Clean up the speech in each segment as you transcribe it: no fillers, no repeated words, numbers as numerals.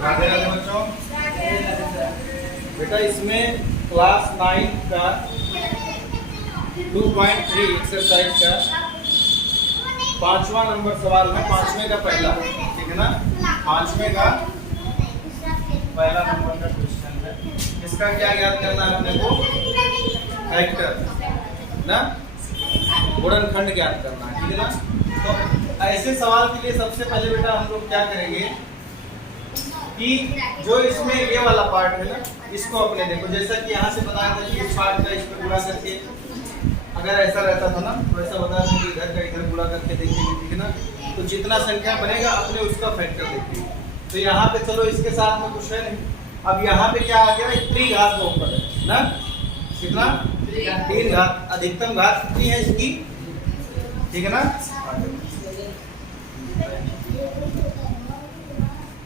राधे राधे बच्चों। बेटा इसमें क्लास 9 का 2.3 एक्सरसाइज का 5वां नंबर सवाल है, 5वें का पहला, ठीक है ना। 5वें का पहला नंबर का क्वेश्चन है। इसका क्या ज्ञात करना है अपने को? फैक्टर ना, गुणनखंड ज्ञात करना है, ठीक है ना। तो ऐसे सवाल के लिए सबसे पहले बेटा हम लोग क्या करेंगे कि जो इसमें ये वाला पार्ट है ना, इसको अपने देखो, जैसा कि यहाँ से बताया था कि इस पार्ट का इस पर गुणा करके, अगर ऐसा रहता था ना तो ऐसा बताया था कि इधर का इधर गुणा करके देखेंगे, ठीक है ना। तो जितना संख्या बनेगा अपने उसका फैक्टर देखेंगे। तो यहाँ पे चलो इसके साथ में कुछ है नहीं। अब यहाँ पे क्या आ गया? त्रिघात बहुपद है ना, कितना? 3 घात, अधिकतम घात कितनी है इसकी, ठीक है ना।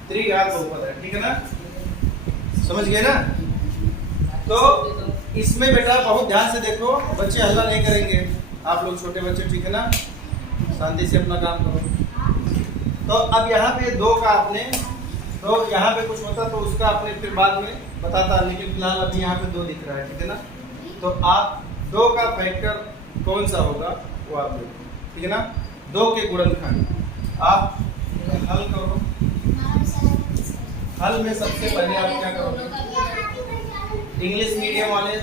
त्रिघात बहुपद है, ठीक है ना, समझ गए ना। तो इसमें बेटा बहुत ध्यान से देखो, बच्चे हल्ला नहीं करेंगे, आप लोग छोटे बच्चे, ठीक है ना, शांति से अपना काम करो। तो अब यहाँ पे 2 का आपने, तो यहाँ पे कुछ होता तो उसका आपने फिर बाद में बताता, लेकिन फिलहाल अभी यहाँ पे 2 दिख रहा है, ठीक है ना। तो आप 2 का फैक्टर कौन सा होगा वो आप देखो, ठीक है ना। 2 के गुणनखंड आप हल करो। हल में सबसे पहले आप क्या करोगे? इंग्लिश मीडियम वाले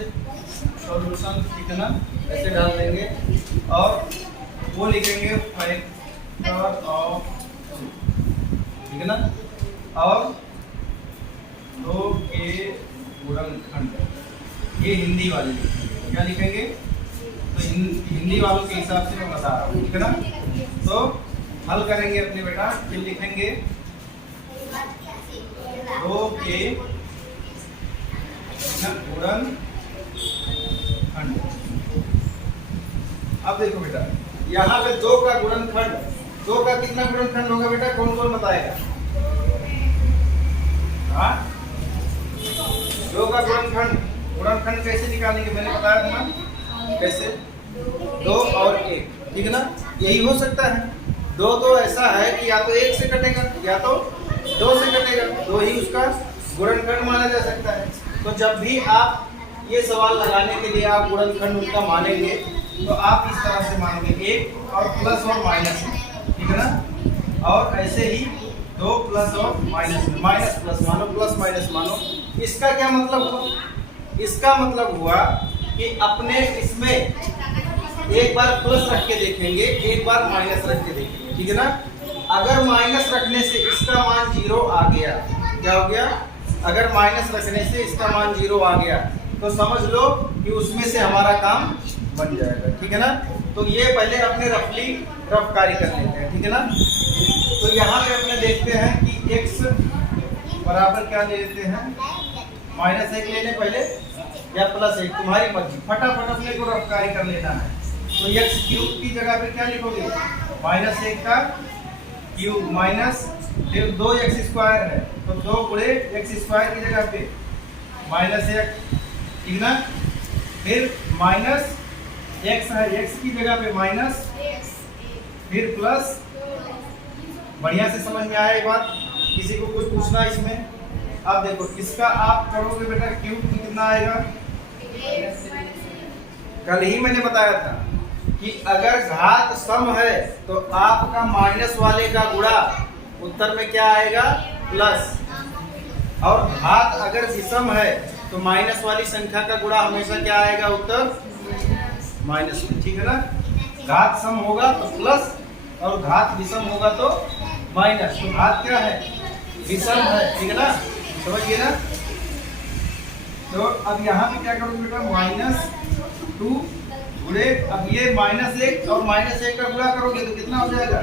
सॉल्यूशन, ठीक है ना, ऐसे डाल देंगे और वो लिखेंगे फैक्टर ऑफ, ठीक है ना, और 2 के गुणनखंड, ये हिंदी वाले लिखेंगे। क्या लिखेंगे? तो हिंदी वालों के हिसाब से मैं बता रहा हूँ, ठीक है ना। तो हल करेंगे अपने बेटा, फिर लिखेंगे 2 के गुणनखंड। अब देखो बेटा, यहाँ पे 2 का गुणनखंड, 2 का कितना गुणनखंड होगा बेटा, कौन कौन बताएगा? हाँ, 2 का गुणनखंड, गुणनखंड कैसे निकालेंगे मैंने बताया था ना, कैसे? 2 और 1, ठीक है ना। यही हो सकता है, 2 तो ऐसा है कि या तो 1 से कटेगा या तो 2 से कटेगा, 2 ही उसका गुणनखंड माना जा सकता है। तो जब भी आप ये सवाल लगाने के लिए आप गुणनखंड उनका मानेंगे तो आप इस तरह से मानेंगे, 1 और प्लस और माइनस, ठीक है ना। और ऐसे ही 2 प्लस और माइनस, माइनस प्लस मानो, प्लस माइनस मानो। इसका क्या मतलब हुआ? इसका मतलब हुआ कि अपने इसमें एक बार प्लस रख के देखेंगे, एक बार माइनस रख के देखेंगे, ठीक है ना। अगर माइनस रखने से इसका मान 0 आ गया, क्या हो गया? अगर माइनस रखने से इसका मान 0 आ गया तो समझ लो कि उसमें से हमारा काम बन जाएगा, ठीक है ना। तो ये पहले अपने रफ कार्य कर लेते हैं, ठीक है ना। तो यहाँ पे अपने देखते हैं कि x बराबर क्या ले लेते हैं, -1 ले लें पहले या +1, तुम्हारी मर्जी, फटाफट अपने को रफ कार्य कर लेना है। तो x³ की जगह पे क्या लिखोगे? -1 का क्यूब माइनस, फिर 2x² है तो 2 गुणे x² की जगह पे -1, ठीक ना। फिर माइनस x है, x की जगह पे माइनस, फिर प्लस। बढ़िया से समझ में आया ये बात? किसी को कुछ पूछना इसमें? अब देखो इसका आप करोगे बेटा, क्यूब कितना आएगा? कल ही मैंने बताया था कि अगर घात सम है तो आपका माइनस वाले का गुणा उत्तर में क्या आएगा? प्लस। और घात अगर विषम है तो माइनस वाली संख्या का गुणा हमेशा क्या आएगा? उत्तर माइनस में, ठीक है ना। घात सम होगा तो प्लस और घात विषम होगा तो माइनस। तो घात क्या है? विषम है, ठीक है ना, समझ गए ना। तो अब यहाँ पे क्या करोगे बेटा? -2 गुणे, अब ये -1 और -1 का गुणा करोगे तो कितना हो जाएगा?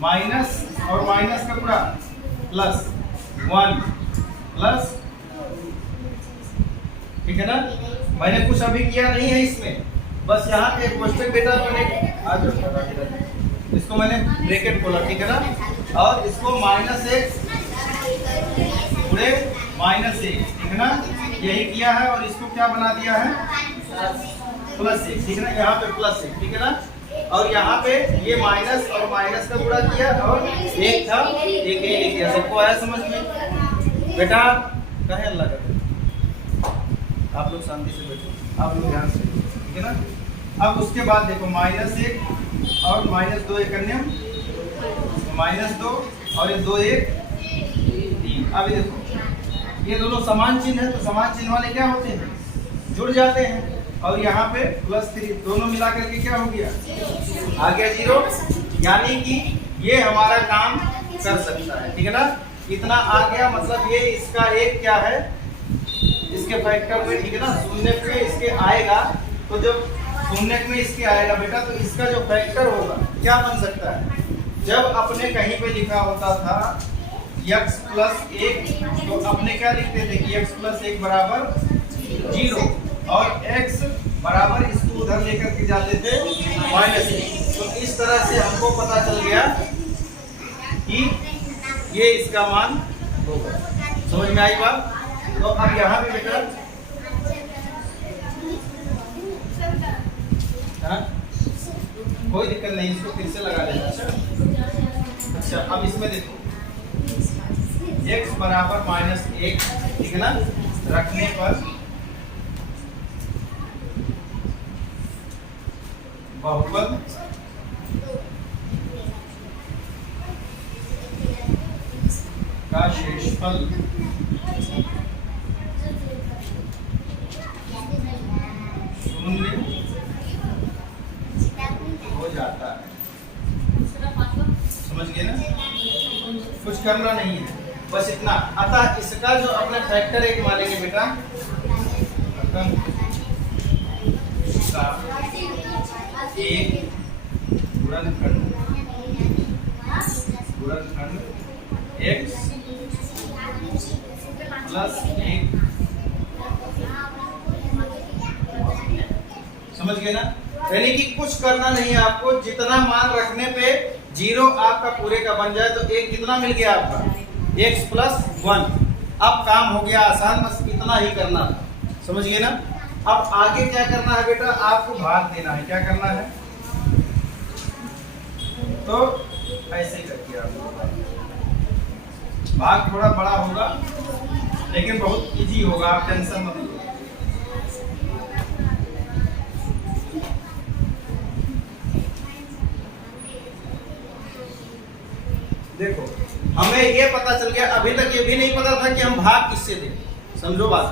माइनस और माइनस का गुणा प्लस 1 प्लस, ठीक है ना। मैंने कुछ अभी किया नहीं है इसमें, बस यहाँ पे क्वेश्चन बेटा मैंने आज इसको मैंने ब्रैकेट खोला, ठीक है ना, और इसको -1 गुणे -1, ठीक है ना, यही किया है। और इसको क्या बना दिया है? +1, ठीक है ना, यहाँ पे +1, ठीक है ना। और यहाँ पे ये माइनस और माइनस का गुणा किया और 1 था, 1 ही लिख दिया। सबको आया समझ में? बेटा कहे अल्लाह का, आप लोग शांति से बैठो, आप लोग ध्यान से, ठीक है ना। अब उसके बाद देखो -1 और -2 एक अन्य, -2 और ये 2 1 3। अब देखो ये दोनों समान चिन्ह है, तो समान चिन्ह वाले क्या होते हैं, जुड़ जाते हैं। और यहाँ पे +3 दोनों मिला करके क्या हो गया, आ गया 0। यानी कि ये हमारा काम कर सकता है, ठीक है ना। इतना आ गया, मतलब ये इसका एक क्या है, इसके फैक्टर में, ठीक है ना। शून्य में इसके आएगा, तो जब शून्य में इसके आएगा बेटा, तो इसका जो फैक्टर होगा क्या बन सकता है। जब अपने कहीं पे लिखा होता था x + 1, तो अपने क्या लिखते थे कि x + 1 = 0 और x बराबर इसको उधर लेकर के जाते थे -1। तो इस तरह से हमको पता चल गया कि ये इसका मान होगा। समझ में आई बात। तो अब यहाँ पे बेटा कोई दिक्कत नहीं, इसको फिर से लगा लेना। अच्छा अब इसमें देखो x बराबर -1, ठीक है ना, रखने पर बहुपद का शेषफल शून्य हो जाता है। समझ गए ना, कुछ करना नहीं है, बस इतना। अतः इसका जो अपना फैक्टर एक मानेंगे बेटा, एक गुणनखंड x + 1। समझ गए ना। यानी कि कुछ करना नहीं है आपको, जितना मान रखने पे 0 आपका पूरे का बन जाए, तो एक कितना मिल गया आपका, x + 1। अब काम हो गया आसान, बस इतना ही करना था। समझ गए ना। अब आगे क्या करना है बेटा, आपको भाग देना है। क्या करना है, तो ऐसे करके आप भाग थोड़ा बड़ा होगा लेकिन बहुत इजी होगा, आप टेंशन मत लीजिए। देखो हमें ये पता चल गया, अभी तक ये भी नहीं पता था कि हम भाग किससे दें। समझो बात,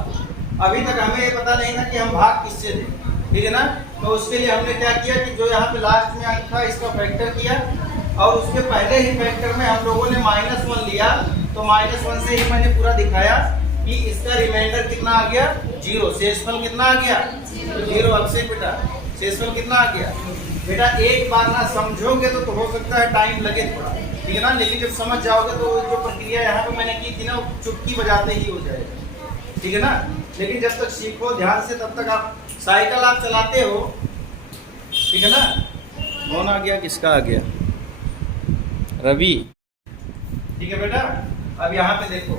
अभी तक हमें ये पता नहीं था कि हम भाग किससे दें, ठीक है ना। तो उसके लिए हमने क्या किया कि जो यहाँ पे लास्ट में अंक था इसका फैक्टर किया, और उसके पहले ही फैक्टर में हम लोगों ने -1 लिया, तो -1 से ही मैंने पूरा दिखाया कि इसका रिमाइंडर कितना आ गया, 0। शेषफल कितना आ गया, 0। अक्षय बेटा शेषफल कितना आ गया बेटा। एक बार ना समझोगे तो हो सकता है टाइम लगे थोड़ा, ठीक है ना, लेकिन जब समझ जाओगे तो जो प्रक्रिया यहाँ पे मैंने की थी ना, चुटकी बजाते ही हो जाएगा, ठीक है ना। लेकिन जब तक सीखो ध्यान से, तब तक आप साइकिल आप चलाते हो, ठीक है ना। कौन आ गया, किसका आ गया, रवि, ठीक है बेटा। अब यहाँ पे देखो,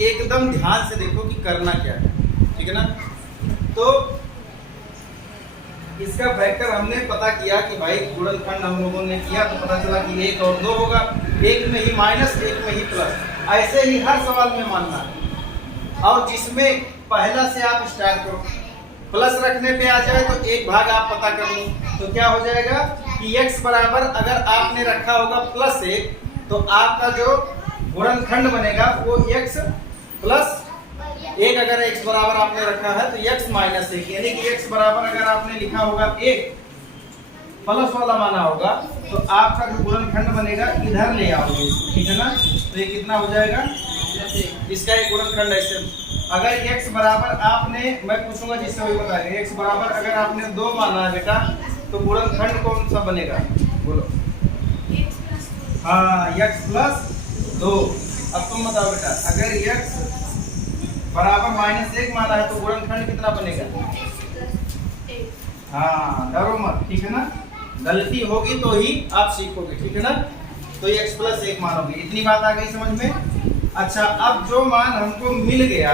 एकदम ध्यान से देखो कि करना क्या है, ठीक है ना। तो इसका फैक्टर हमने पता किया कि भाई गुणनखंड हम लोगों ने किया, तो पता चला कि 1 और 2 होगा, एक में ही माइनस, एक में ही प्लस। ऐसे ही हर सवाल में मानना है। और जिसमें पहला से आप स्टार्ट करो, प्लस रखने पे आ जाए तो एक भाग आप पता कर लो, तो क्या हो जाएगा कि x बराबर, अगर आपने रखा होगा +1, तो आपका जो गुणनखंड बनेगा वो x + 1। अगर x बराबर आपने रखा है तो x - 1, यानी कि x बराबर अगर आपने लिखा होगा 1 प्लस वाला माना होगा, तो आपका जो गुणनखंड बनेगा इधर ले आओगे, ठीक है ना। तो ये कितना हो जाएगा, इसका एक गुणनखंड ऐसे। अगर x बराबर आपने, मैं पूछूंगा जिससे वही बताएंगे, x बराबर अगर आपने 2 माना है बेटा, तो गुणनखंड कौन सा बनेगा, बोलो। हाँ, x + 2। अब तुम बताओ बेटा, अगर x बराबर -1 माना है तो गुणनखंड कितना बनेगा। हाँ, डरो मत, ठीक है ना। गलती होगी तो ही आप सीखोगे, ठीक है ना। तो ये x + 1 मानोगे, इतनी बात आ गई समझ में। अच्छा, अब जो मान हमको मिल गया,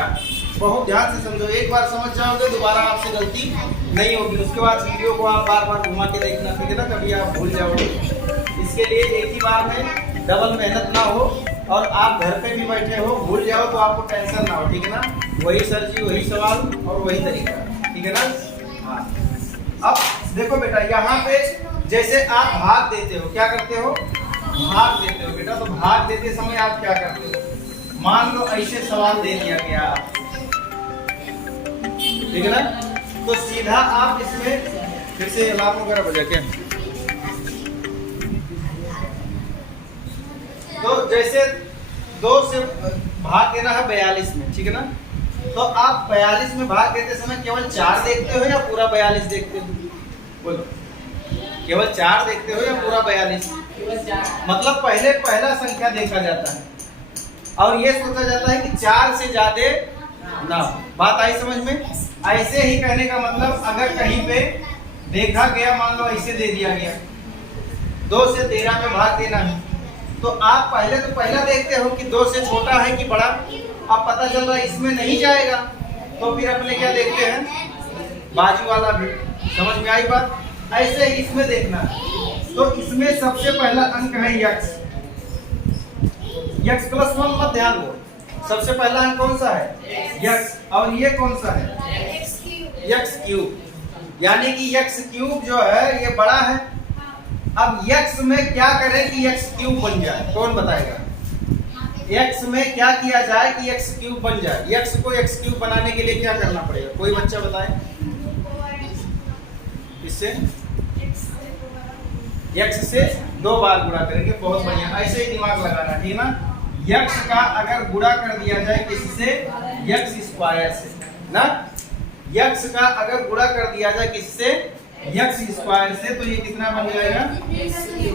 बहुत ध्यान से समझो, एक बार समझ जाओगे दोबारा आपसे गलती नहीं होगी। उसके बाद वीडियो को आप बार-बार घुमा के देखना, ठीक है ना, कभी आप भूल जाओगे। इसके लिए एक ही बार में डबल मेहनत ना हो, और आप घर पे भी बैठे हो, भूल जाओ तो आपको टेंशन ना हो, ठीक है ना। वही सर जी, वही सवाल और वही तरीका, ठीक है ना। हाँ, अब देखो बेटा, यहाँ पे जैसे आप भाग देते हो, क्या करते हो, भाग देते हो बेटा। तो भाग देते समय आप क्या करते हो, मान लो ऐसे सवाल दे दिया गया, ठीक है ना। तो सीधा आप इसमें फिर से अलार्म वगैरह बजा के, तो जैसे 2 से भाग देना है 42 में, ठीक है ना। तो आप 42 में भाग देते समय केवल 4 देखते हो या पूरा 42 देखते हो, बोलो। केवल 4 देखते हो या पूरा 42? मतलब पहले पहला संख्या देखा जाता है और ये सोचा जाता है कि 4 से ज्यादा ना। बात आई समझ में। ऐसे ही कहने का मतलब, अगर कहीं पे देखा गया, मान लो ऐसे दे दिया गया 2 से 13 में भाग देना है, तो आप पहले तो पहला देखते हो कि 2 से छोटा है कि बड़ा। अब पता चल रहा है इसमें नहीं जाएगा, तो फिर अपने क्या देखते हैं, बाजू वाला भी। समझ में आई बात। ऐसे ही इसमें देखना है, तो इसमें सबसे पहला अंक है यक्स। यक्स प्लस 1 मत ध्यान दो, सबसे पहला अंक कौन सा है, यक्स। और ये कौन सा है, यक्स क्यूब। यानी कि यक्स क्यूब जो है ये बड़ा है। अब यक्स में क्या करें कि यक्स क्यूब बन जाए, कौन बताएगा। यक्स में क्या किया जाए कि यक्स क्यूब बन जाए। यक्स को यक्स क्यूब बनाने के लिए क्या करना पड़ेगा, कोई बच्चा बताए। इससे यक्स से 2 बार गुणा करेंगे, बहुत बढ़िया। ऐसे ही दिमाग लगाना, ठीक ना। यक्स का अगर गुणा कर दिया जाए किससे, यक्स स्क्वायर से ना। यक्स का अगर गुणा कर दिया जाए किससे, यक्स स्क्वायर से, तो ये कितना बन जाएगा,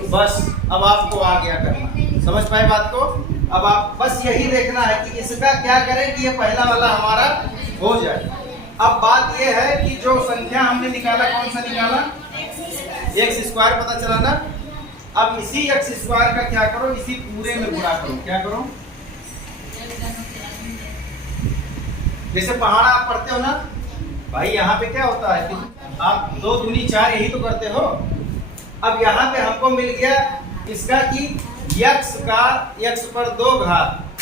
बस। अब आपको आ गया करना, समझ पाए बात को। अब आप बस यही देखना है कि इसका क्या करें कि ये पहला वाला हमारा हो जाए। अब बात ये है कि जो संख्या हमने निकाला, कौन सा निकाला, एक्स स्क्वायर, पता चला ना। अब इसी एक्स स्क्वायर का क्या करो, इसी पूरे में गुणा करो। क्या करो, जैसे पहाड़ा आप पढ़ते हो ना भाई, यहाँ पे क्या होता है कि आप 2 दूनी 4 यही तो करते हो। अब यहाँ पे हमको मिल गया इसका कि यक्स का यक्स पर 2 घात,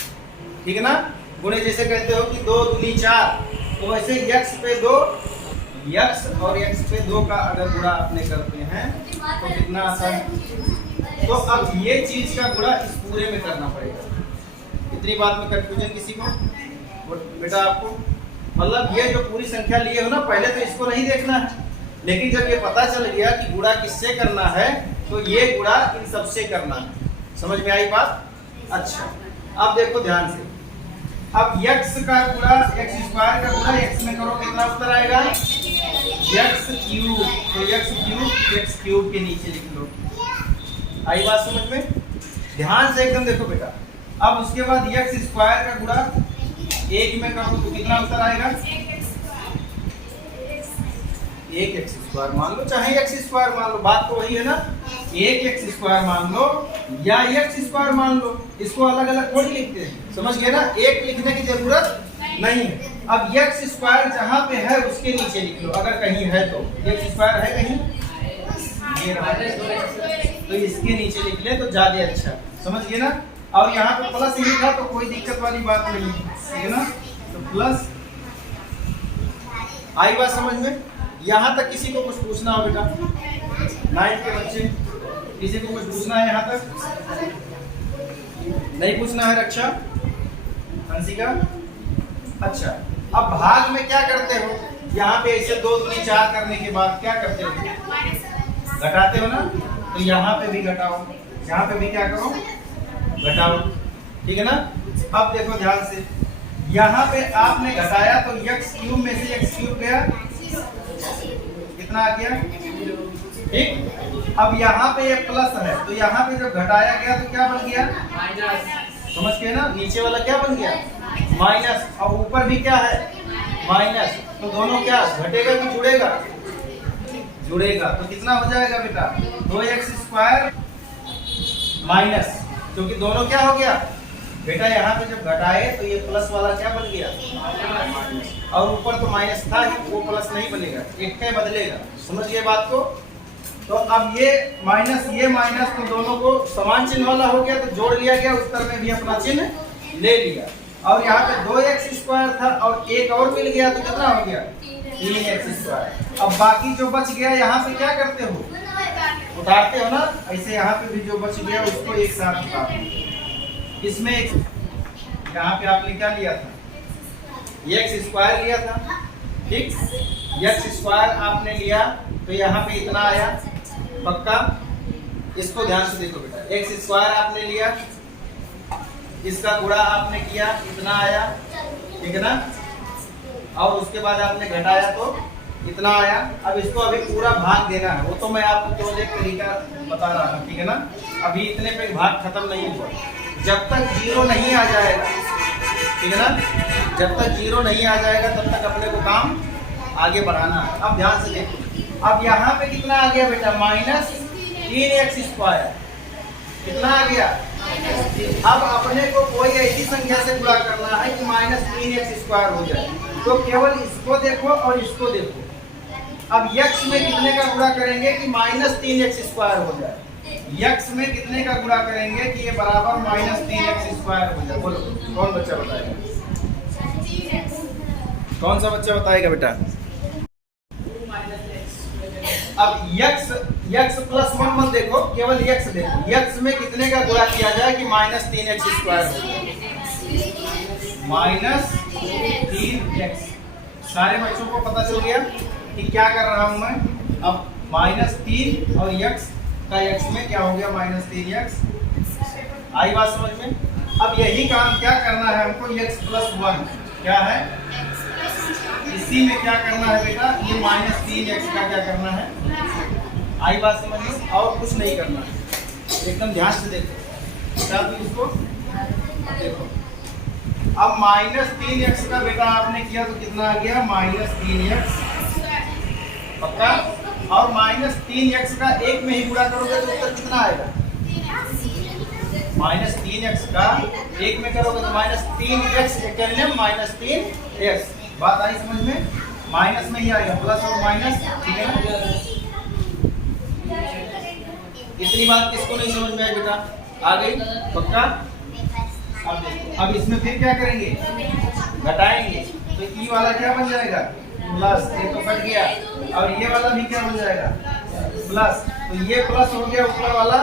ठीक है ना। गुणे जैसे कहते हो कि 2 दूनी 4, तो वैसे यक्स पे 2, यक्स और यक्स पे 2 का अगर गुणा अपने करते हैं तो कितना आता है। तो अब ये चीज का गुणा इस पूरे में करना पड़ेगा। इतनी बात में कंफ्यूजन किसी को बेटा आपको, मतलब ये जो पूरी संख्या लिए हो ना, पहले तो इसको नहीं देखना है, लेकिन जब ये पता चल गया कि गुणा किससे करना है, तो ये गुणा इन सबसे करना है। समझ में आई बात। अच्छा, अब देखो ध्यान से। अब यक्स का गुणा, एक्स स्क्वायर का गुणा एक्स में करो, कितना उत्तर आएगा, यक्स क्यूब। तो यक्स क्यूब के नीचे लिख लो। आई बात समझ में। ध्यान से एकदम देखो बेटा। अब उसके बाद यक्स स्क्वायर का गुणा 1 में करो, तो कितना उत्तर आएगा, 1 एक्स स्क्वायर मान लो, चाहे एक्स स्क्वायर मान लो, बात तो वही है ना। 1 एक्स स्क्वायर मान लो या एक्स स्क्वायर मान लो, इसको अलग अलग थोड़ी लिखते हैं, समझ गए ना। एक लिखने की जरूरत नहीं है। अब एक्स स्क्वायर जहां पे है उसके नीचे लिख लो, अगर कहीं है तो। एक्स स्क्वायर है कहीं, ये रहा, तो इसके नीचे लिख ले तो ज्यादा अच्छा, समझ गए ना। और यहाँ पे प्लस ही लिखा तो कोई दिक्कत वाली बात नहीं है, ठीक है ना। तो प्लस, आई बात समझ में। यहाँ तक किसी को कुछ पूछना हो बेटा, 9 के बच्चे, किसी को कुछ पूछना है यहाँ तक, नहीं पूछना है। रक्षा, हंसिका, अच्छा। अब भाग में क्या करते हो, यहाँ पे ऐसे 2 दूनी 4 करने के बाद क्या करते हो, घटाते हो ना। तो यहाँ पे भी घटाओ, यहाँ पे भी क्या करो, घटाओ, ठीक है ना। अब देखो ध्यान से, यहाँ पे आपने घटाया तो यक्स क्यूब में से यक्स क्यूब गया, कितना आ गया, ठीक। अब यहाँ पे ये प्लस है, तो यहाँ पे जब घटाया गया तो क्या बन गया, माइनस। समझ गए ना, नीचे वाला क्या बन गया, माइनस, और ऊपर भी क्या है, माइनस। तो दोनों क्या घटेगा कि जुड़ेगा, जुड़ेगा। तो कितना हो जाएगा बेटा, 2x स्क्वायर माइनस, क्योंकि दोनों क्या हो गया बेटा, यहाँ पे जब घटाए तो ये प्लस वाला क्या बन गया, माइनस, और ऊपर तो माइनस था ही, वो प्लस नहीं बनेगा, एक का बदलेगा। समझ गए बात को। तो अब ये माइनस तो दोनों को समान चिन्ह वाला हो गया, तो जोड़ लिया गया, उत्तर में भी अपना चिन्ह ले लिया। और यहाँ पे 2x² था और एक और मिल गया, तो कितना हो गया 3x²। अब बाकी जो बच गया यहाँ पे क्या करते हो, उतारते हो ना, ऐसे यहाँ पे भी जो बच गया उसको एक साथ उतार। इसमें यहाँ पे आपने क्या लिया था, x² लिया था, ठीक, x² आपने लिया तो यहाँ पे इतना आया, पक्का। इसको ध्यान से देखो बेटा, x² आपने लिया, इसका गुणा आपने किया, इतना आया, ठीक है ना, और उसके बाद आपने घटाया तो इतना आया। अब इसको अभी पूरा भाग देना है, वो तो मैं आपको केवल एक तरीका बता रहा हूँ, ठीक है ना। अभी इतने पे भाग खत्म नहीं हुआ, जब तक 0 नहीं आ जाएगा, ठीक है ना, जब तक 0 नहीं आ जाएगा तब तक अपने को काम आगे बढ़ाना है। अब ध्यान से देखो, अब यहाँ पे कितना आ गया बेटा, -3x², कितना आ गया। अब अपने को कोई ऐसी संख्या से गुणा करना है कि -3x² हो जाए, तो केवल इसको देखो और इसको देखो। अब x में कितने का गुणा करेंगे कि -3x² हो जाए, x में कितने का गुणा करेंगे कि ये बराबर -3x² हो जाए। बोलो कौन बच्चा बताएगा, कौन सा बच्चा बताएगा बेटा। अब x +1 मत देखो, केवल x देखो, x में कितने का गुणा किया जाए कि -3x² हो जाए, -3x। सारे बच्चों को पता चल गया कि क्या कर रहा हूं मैं। अब -3 और x का x में क्या हो गया, -3x। आई बात समझ में। अब यही काम क्या करना है हमको, x +1 क्या है, इसी में क्या करना है बेटा, ये -3x का क्या करना है। आई बात समझ में, और कुछ नहीं करना है, एकदम ध्यान से देखो। इसको देखो, अब -3x का बेटा आपने किया तो कितना आ गया, -3x, पक्का। और -3x का एक में ही गुणा करोगे तो उत्तर कितना आएगा, -3x का एक में करोगे तो -3x -3x। बात आई समझ में, माइनस में ही आएगा, प्लस और माइनस, ठीक है ना। इतनी बात किसको नहीं समझ में आई बेटा, आ गई, पक्का। अब देखो, अब इसमें फिर क्या करेंगे, घटाएंगे, तो ई वाला क्या बन जाएगा, प्लस, ये तो कट गया, और ये वाला भी क्या बन जाएगा, प्लस। तो ये प्लस हो गया, ऊपर वाला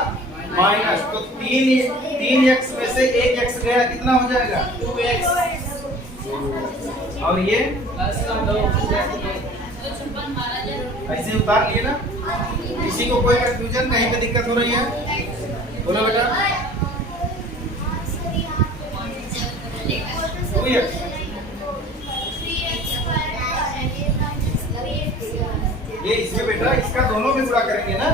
माइनस, तो 3x में से 1x गया, कितना हो जाएगा, 2x। और ये ऐसे उतार लिए ना। किसी को कोई कंफ्यूजन, कहीं पे दिक्कत हो रही है, बोलो बेटा। 2x, ये इसमें बेटा इसका दोनों में गुणा करेंगे ना।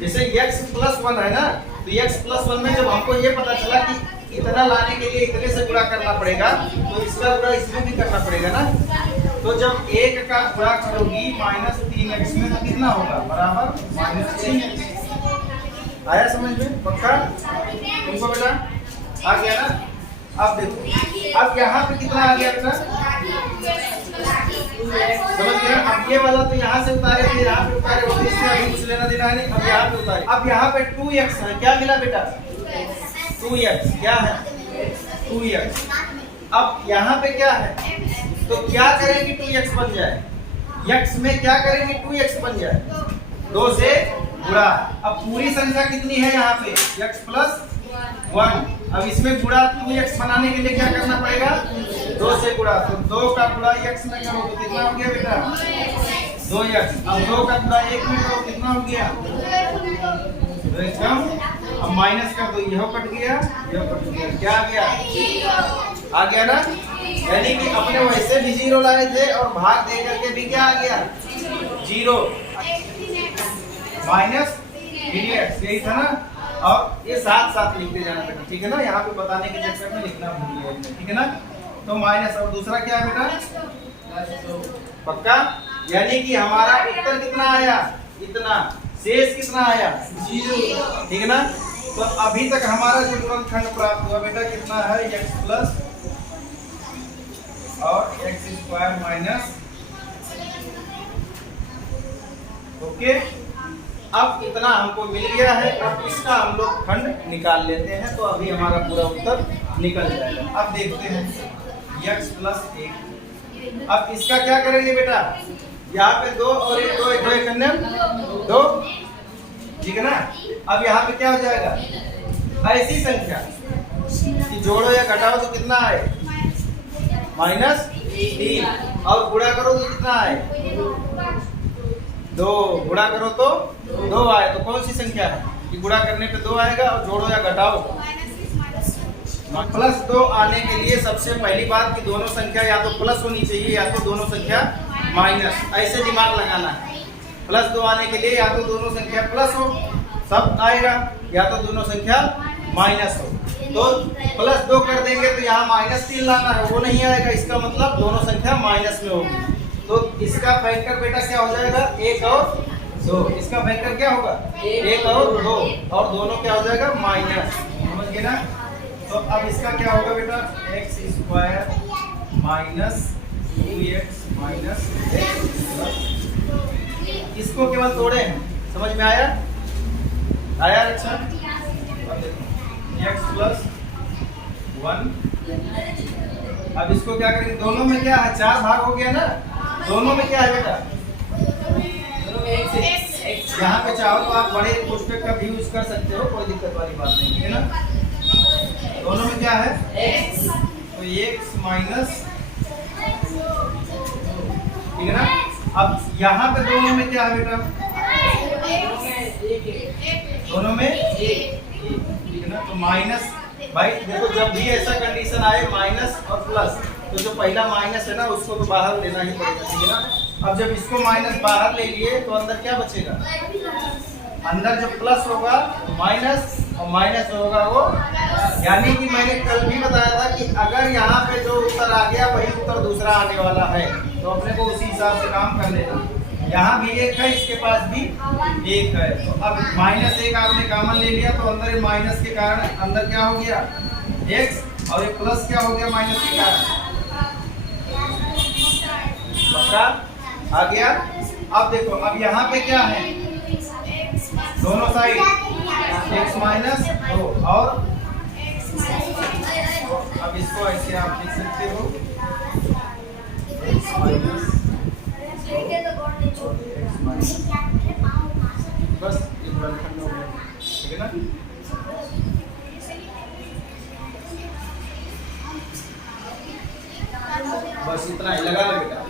जैसे x +1 है ना, तो x +1 में जब हमको ये पता चला कि इतना लाने के लिए इतने से गुणा करना पड़ेगा, तो इसका गुणा इसमें भी करना पड़ेगा ना। तो जब 1 का गुणा करोगी -3x में तो कितना होगा, बराबर -3x। आया समझ में, पक्का तुमको बेटा, आ गया ना। अब देखो, अब यहाँ पे कितना आ गया बेटा, समझ गया। अब ये वाला तो यहाँ से उतारे थे, यहाँ पे उतारे, वो इसमें अभी कुछ लेना देना है नहीं। अब यहाँ पे उतारे, अब यहाँ पे 2x है, क्या मिला बेटा, 2x, क्या है 2x। अब यहाँ पे क्या है, तो क्या करेंगे 2x बन जाए, x में क्या करेंगे 2x बन जाए, 2 से गुणा। अब पूरी संख्या कितनी है यहाँ पे, x +1। अब इसमें गुणा 2x बनाने के लिए क्या करना पड़ेगा, 2 से गुणा। तो 2 का गुणा x में करो तो कितना हो गया बेटा, 2x। अब 2 का गुणा 1 में करो कितना हो गया, तो एकदम। अब माइनस कर दो, यह कट गया, यह कट गया, क्या आ गया, आ गया ना। यानी कि अपने वैसे भी 0 लाए थे और भाग दे करके भी क्या आ गया, 0 -3x, यही था ना। और ये साथ साथ लिखते जाना था, ठीक है ना। यहाँ पे बताने के चक्कर में लिखना भूल गया, ठीक है ना। तो माइनस, और दूसरा क्या है बेटा, पक्का। यानी कि हमारा उत्तर कितना आया, इतना, शेष कितना आया, 0, ठीक है ना। तो अभी तक हमारा जो गुणनखंड प्राप्त हुआ बेटा कितना है, x प्लस और x² माइनस, ओके। अब इतना हमको मिल गया है, अब इसका हम लोग खंड निकाल लेते हैं, तो अभी हमारा पूरा उत्तर निकल जाएगा। अब देखते हैं x प्लस 1। अब इसका क्या करेंगे बेटा, यहाँ पे 2 और 1, 2 1 2 1 अन्य 2, ठीक है ना। अब यहाँ पे क्या हो जाएगा, ऐसी संख्या कि जोड़ो या घटाओ तो कितना आए, -3, और गुणा करो तो कितना आए, 2, गुणा करो तो 2 आए। तो कौन सी संख्या है कि गुणा करने पे 2 आएगा, और जोड़ो या घटाओ। +2 आने के लिए सबसे पहली बात कि दोनों संख्या या तो प्लस होनी चाहिए या तो दोनों संख्या माइनस, ऐसे दिमाग लगाना है। +2 आने के लिए या तो दोनों संख्या प्लस हो तब आएगा, या तो दोनों संख्या माइनस हो। तो +2 कर देंगे तो यहाँ -3 लाना है, वो नहीं आएगा, इसका मतलब दोनों संख्या माइनस में होगी। तो इसका फैक्टर बेटा क्या हो जाएगा, 1 और 2। इसका फैक्टर क्या होगा, 1 और 2, और दोनों क्या हो जाएगा माइनस, समझ गए ना। तो अब इसका क्या होगा बेटा, x² - 2x - इसको केवल तोड़े हैं, समझ में आया अच्छा। अब देखो x + 1। अब इसको क्या करेंगे, दोनों में क्या है, 4 भाग हो गया ना, दोनों में क्या है बेटा, यहाँ पे चाहो तो आप बड़े कोष्टक का भी यूज कर सकते हो, कोई दिक्कत वाली बात नहीं है ना। दोनों में क्या है, x, तो x माइनस, ठीक है ना। अब यहाँ पे दोनों में क्या है बेटा, दोनों में 1, ठीक है ना। तो माइनस, भाई देखो जब भी ऐसा कंडीशन आए माइनस और प्लस, तो जो पहला माइनस है ना उसको तो बाहर लेना ही पड़ेगा, ठीक है ना। अब जब इसको माइनस बाहर ले लिए तो अंदर क्या बचेगा, अंदर जो प्लस होगा माइनस, और माइनस होगा वो, यानी कि मैंने कल भी बताया था कि अगर यहाँ पे जो उत्तर आ गया वही उत्तर दूसरा आने वाला है, तो अपने को उसी हिसाब से काम कर लेना। यहाँ भी 1 है, इसके पास भी 1 है, तो अब -1 आपने कॉमन ले लिया, तो अंदर माइनस के कारण अंदर क्या हो गया x, और ये प्लस क्या हो गया माइनस के कारण, पक्का आ गया। अब देखो अब यहाँ पे क्या है, दोनों साइड x माइनस 2, और अब इसको ऐसे आप लिख सकते हो x माइनस, बस एक बार खत्म हो गया, ठीक है ना। बस इतना ही लगा लो बेटा,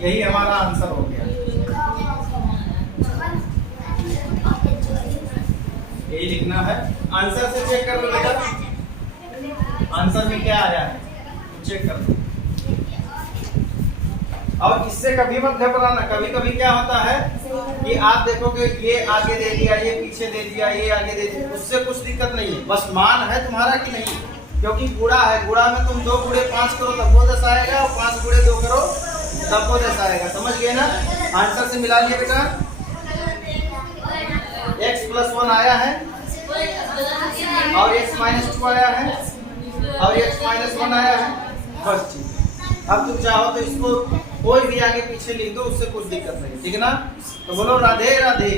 यही हमारा आंसर हो गया, यही लिखना है। आंसर से चेक कर लो बेटा, आंसर में क्या आया है चेक कर लो। और इससे कभी मत घबराना, कभी कभी क्या होता है कि आप देखोगे ये आगे दे दिया, ये पीछे दे दिया, ये आगे दे दिया, उससे कुछ दिक्कत नहीं है, बस मान है तुम्हारा कि नहीं, क्योंकि गुणा है, गुणा में तुम 2 गुणे 5 करो तब वो 10 आएगा, और 5 गुणे 2 करो तब वो 10 आएगा, समझ गए ना। आंसर से मिला लिया बेटा, x + 1 आया है, और x - 2 आया है, और x - 1 आया है, बस ठीक है। अब तुम चाहो तो इसको कोई भी आगे पीछे लिख दो, उससे कुछ दिक्कत नहीं, ठीक है ना। तो बोलो राधे राधे।